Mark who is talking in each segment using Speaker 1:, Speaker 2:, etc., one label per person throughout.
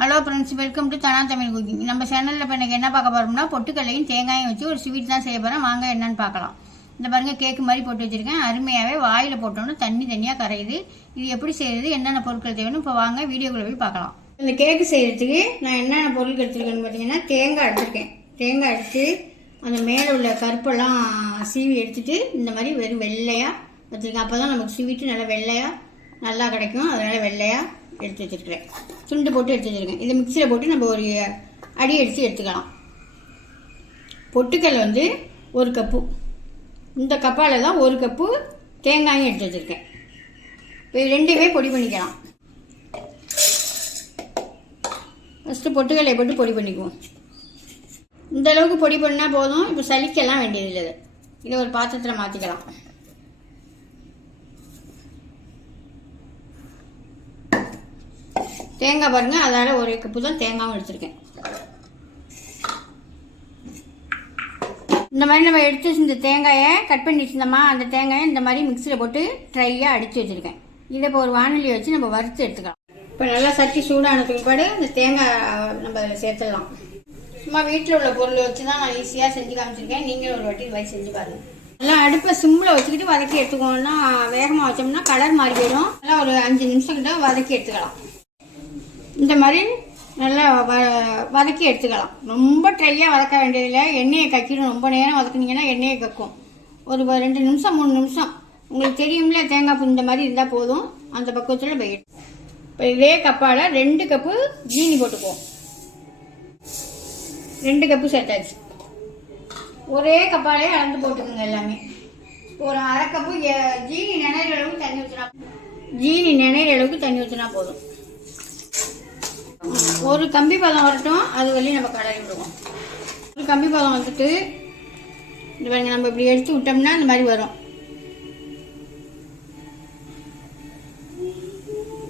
Speaker 1: Hello friends welcome to Dhana Tamil cooking நம்ம சேனலில் இப்போ எனக்கு என்ன பார்க்க போகிறோம்னா பொட்டுக்கல்லையும் தேங்காயும் வச்சு ஒரு ஸ்வீட் தான் செய்ய போகிறேன் வாங்க என்னன்னு பார்க்கலாம். இந்த பாருங்கள் கேக்கு மாதிரி போட்டு வச்சுருக்கேன். அருமையாகவே வாயில் போட்டோம்னா தண்ணி தண்ணியாக கரையுது. இது எப்படி செய்கிறது என்னென்ன பொருட்கள் தேவைன்னு இப்போ வாங்க வீடியோக்குள்ள போய் பார்க்கலாம். இந்த கேக்கு செய்கிறதுக்கு நான் என்னென்ன பொருட்கள் எடுத்துருக்கேன்னு பார்த்தீங்கன்னா தேங்காய் எடுத்திருக்கேன். தேங்காய் எடுத்து அந்த மேலே உள்ள கருப்பெல்லாம் சீவி எடுத்துட்டு இந்த மாதிரி வெறும் வெள்ளையாக வச்சுருக்கேன். அப்போ தான் நமக்கு ஸ்வீட்டு நல்லா வெள்ளையாக நல்லா கிடைக்கும். அதனால் வெள்ளையாக எடுத்து வச்சுருக்கிறேன். துண்டு போட்டு எடுத்து வச்சுருக்கேன். இதை மிக்சியில் போட்டு நம்ம ஒரு அடி அடித்து எடுத்துக்கலாம். பொட்டுக்கல் வந்து ஒரு கப்பு. இந்த கப்பால் தான் ஒரு கப்பு தேங்காயும் எடுத்து வச்சுருக்கேன். இப்போ ரெண்டுமே பொடி பண்ணிக்கலாம். ஃபஸ்ட்டு பொட்டுக்கல்லை போட்டு பொடி பண்ணிக்குவோம். இந்த அளவுக்கு பொடி பண்ணால் போதும். இப்போ சலிக்கலாம் வேண்டியதில்லை. இதை ஒரு பாத்திரத்தில் மாற்றிக்கலாம் தேங்காய் பாருங்கள் அதால் ஒரு கப்பு தான் தேங்காயும் எடுத்திருக்கேன். இந்த மாதிரி நம்ம எடுத்து இந்த தேங்காயை கட் பண்ணி வச்சுருந்தோமா அந்த தேங்காயை இந்த மாதிரி மிக்சியில் போட்டு ட்ரையாக அடித்து வச்சுருக்கேன். இதை இப்போ ஒரு வானொலியை வச்சு நம்ம வறுத்து எடுத்துக்கலாம். இப்போ நல்லா சட்டி சூடான பிற்பாடு இந்த தேங்காய் நம்ம அதில் சேர்த்துடலாம். சும்மா வீட்டில் உள்ள பொருளை வச்சு தான் நான் ஈஸியாக செஞ்சு காமிச்சிருக்கேன். நீங்களும் ஒரு வாட்டி இது மாதிரி செஞ்சு பாருங்கள் நல்லா அடுப்பை சிம்மில் வச்சுக்கிட்டு வதக்கி எடுத்துக்கோன்னா வேகமாக வச்சோம்னா கலர் மாறி போயிடும் நல்லா ஒரு அஞ்சு நிமிஷம் கிட்ட வதக்கி எடுத்துக்கலாம். இந்த மாதிரி நல்லா வ வதக்கி எடுத்துக்கலாம். ரொம்ப ட்ரையாக வதக்க வேண்டியதில்லை. எண்ணெயை கக்கிடும் ரொம்ப நேரம் வதக்குனீங்கன்னா எண்ணெயை கக்கும். ஒரு ப- ரெண்டு நிமிஷம் மூணு நிமிஷம். உங்களுக்கு தெரியும்ல தேங்காய் பூ இந்த மாதிரி இருந்தால் போதும். அந்த பக்குவத்தில் போயிடும் இப்போ இதே கப்பால் ரெண்டு கப்பு ஜீனி போட்டுக்குவோம். ரெண்டு கப்பு சேர்த்தாச்சு. ஒரே கப்பாலே அளந்து போட்டுக்கோங்க எல்லாமே. ஒரு அரை கப்பு ஜீனி நினைற அளவுக்கு தண்ணி ஊற்றினா ஜீனி நினைற அளவுக்கு தண்ணி ஊற்றினா போதும். ஒரு கம்பி பதம் வரட்டும் அது வரையும் நம்ம கலரி விடுவோம் ஒரு கம்பி பதம் வந்துட்டு இந்த பாருங்க நம்ம இப்படி எடுத்து விட்டோம்னா இந்த மாதிரி வரும்.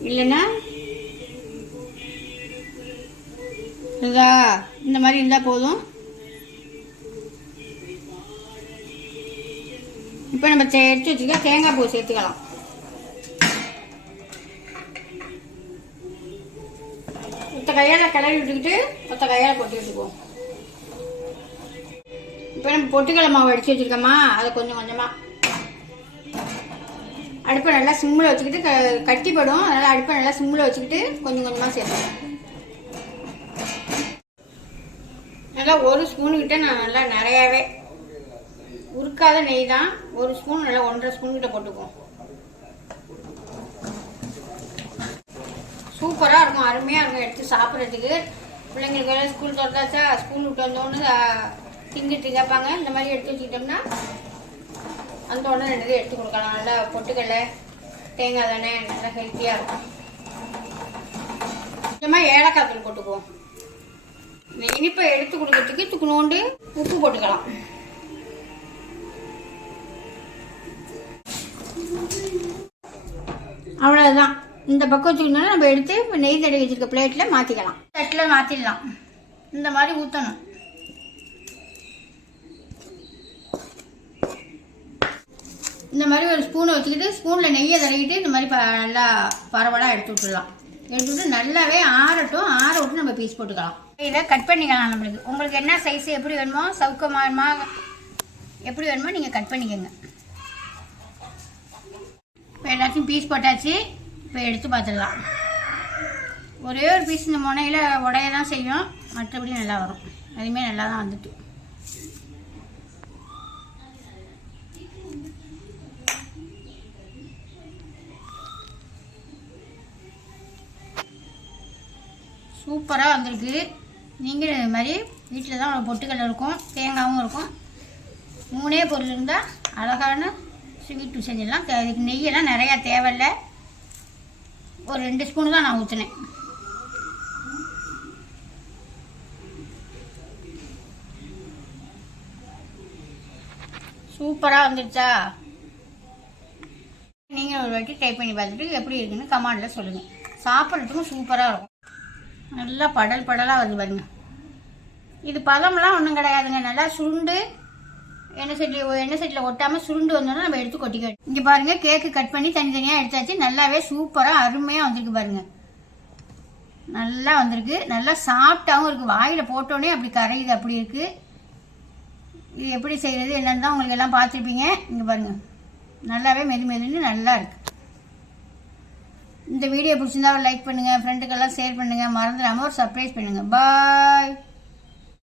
Speaker 1: இல்லைன்னா இதா இந்த மாதிரி இருந்தால் போதும். இப்போ நம்ம எடுத்து வச்சுக்க தேங்காய் பூ சேர்த்துக்கலாம். மற்ற கையால் கிளறி விட்டுக்கிட்டு மற்ற கையால் கொட்டி வச்சுக்குவோம். இப்போ நம்ம பொட்டுக்கடலை மாவு அடித்து வச்சிருக்கோமா? அதை கொஞ்சம் கொஞ்சமாக அடுப்பை நல்லா சிம்மில் வச்சுக்கிட்டு க கட்டிப்படும். அதனால் அடுப்பை நல்லா சிம்மில் வச்சுக்கிட்டு கொஞ்சம் கொஞ்சமாக சேர்த்துக்கலாம் நல்லா ஒரு ஸ்பூனுக்கிட்ட நான் நல்லா நிறையாவே. உருக்காத நெய் தான். ஒரு ஸ்பூன் நல்லா ஒன்றரை ஸ்பூன்கிட்ட போட்டுக்குவோம். சூப்பராக இருக்கும் அருமையாக இருக்கும் எடுத்து சாப்பிட்றதுக்கு. பிள்ளைங்களுக்கு எல்லாம் ஸ்கூல் திறந்தாச்சா ஸ்கூல் விட்டு வந்தோன்னு திங்கிட்டு கேட்பாங்க இந்த மாதிரி எடுத்து வச்சுக்கிட்டோம்னா அந்த உடனே ரெண்டு எடுத்து கொடுக்கலாம். நல்லா பொட்டுக்கடலை தேங்காய் தானே நல்லா ஹெல்த்தியாக இருக்கும். கொஞ்சமாக ஏலக்காய் தூள் போட்டுக்குவோம். இந்த இனிப்பை எடுத்து கொடுக்கறதுக்கு துக்குனோண்டு உப்பு போட்டுக்கலாம். அவ்வளோதான் இந்த பக்கம் வச்சுக்கணும்னா நம்ம எடுத்து நெய் தடவி வச்சுருக்க பிளேட்டில் மாற்றிக்கலாம் தட்டில் மாற்றிடலாம் இந்த மாதிரி ஊற்றணும் இந்த மாதிரி ஒரு ஸ்பூனை வச்சுக்கிட்டு ஸ்பூனில் நெய்யை தடவிட்டு இந்த மாதிரி ப- நல்லா பரவலாக எடுத்து விட்டுடலாம். எடுத்து விட்டு நல்லாவே ஆறட்டும். ஆற விட்டு நம்ம பீஸ் போட்டுக்கலாம். இதை கட் பண்ணிக்கலாம் நம்மளுக்கு. உங்களுக்கு என்ன சைஸ் எப்படி வேணுமோ சவுக்கமாக எப்படி வேணுமோ நீங்கள் கட் பண்ணிக்கோங்க. இப்போ எல்லாத்தையும் பீஸ் போட்டாச்சு. இப்போ எடுத்து பார்த்துடலாம். ஒரே ஒரு பீஸ் இந்த முனையில் உடைய தான் செய்யும். மற்றபடி நல்லா வரும். அதுவுமே நல்லா தான் வந்துட்டு. சூப்பராக வந்திருக்கு. நீங்களும் இது மாதிரி வீட்டில் தான் பொட்டுக்கடலை இருக்கும் தேங்காயும் இருக்கும். மூணே பொருள் இருந்தால் அழகான ஸ்வீட்டு செஞ்சிடலாம் அதுக்கு நெய்யெல்லாம் நிறையா தேவையில்ல. ஒரு ரெண்டு ஸ்பூன் தான் நான் ஊற்றினேன் சூப்பராக வந்துடுச்சா நீங்கள் ஒரு வாட்டி ட்ரை பண்ணி பார்த்துட்டு எப்படி இருக்குன்னு கமாண்டில் சொல்லுங்கள் சாப்பிட்றதுக்கும் சூப்பராக இருக்கும். நல்லா படல் படலாக வருது பாருங்க. இது பழம்லாம் ஒன்றும் கிடையாதுங்க. நல்லா சுருண்டு எண்ணெய் சட்டியில் எண்ணெய் சட்டியில் ஒட்டாமல் சுருண்டு வந்தோன்னா நம்ம எடுத்து கொட்டிக்க இங்கே பாருங்கள் கேக்கு கட் பண்ணி தனித்தனியாக எடுத்தாச்சு. நல்லாவே சூப்பராக அருமையாக வந்திருக்கு பாருங்கள் நல்லா வந்திருக்கு. நல்லா சாஃப்டாகவும் இருக்குது வாயில் போட்டோன்னே அப்படி கரையுது அப்படி இருக்குது இது எப்படி செய்கிறது என்னென்னு தான் உங்களுக்கு எல்லாம் பார்த்துருப்பீங்க. இங்கே பாருங்கள் நல்லாவே மெது மெதுன்னு நல்லா இருக்குது இந்த வீடியோ பிடிச்சிருந்தா ஒரு லைக் பண்ணுங்கள் ஃப்ரெண்டுக்கெல்லாம் ஷேர் பண்ணுங்கள் மறந்துடாமல் ஒரு சர்ப்ரைஸ் பண்ணுங்கள் பாய்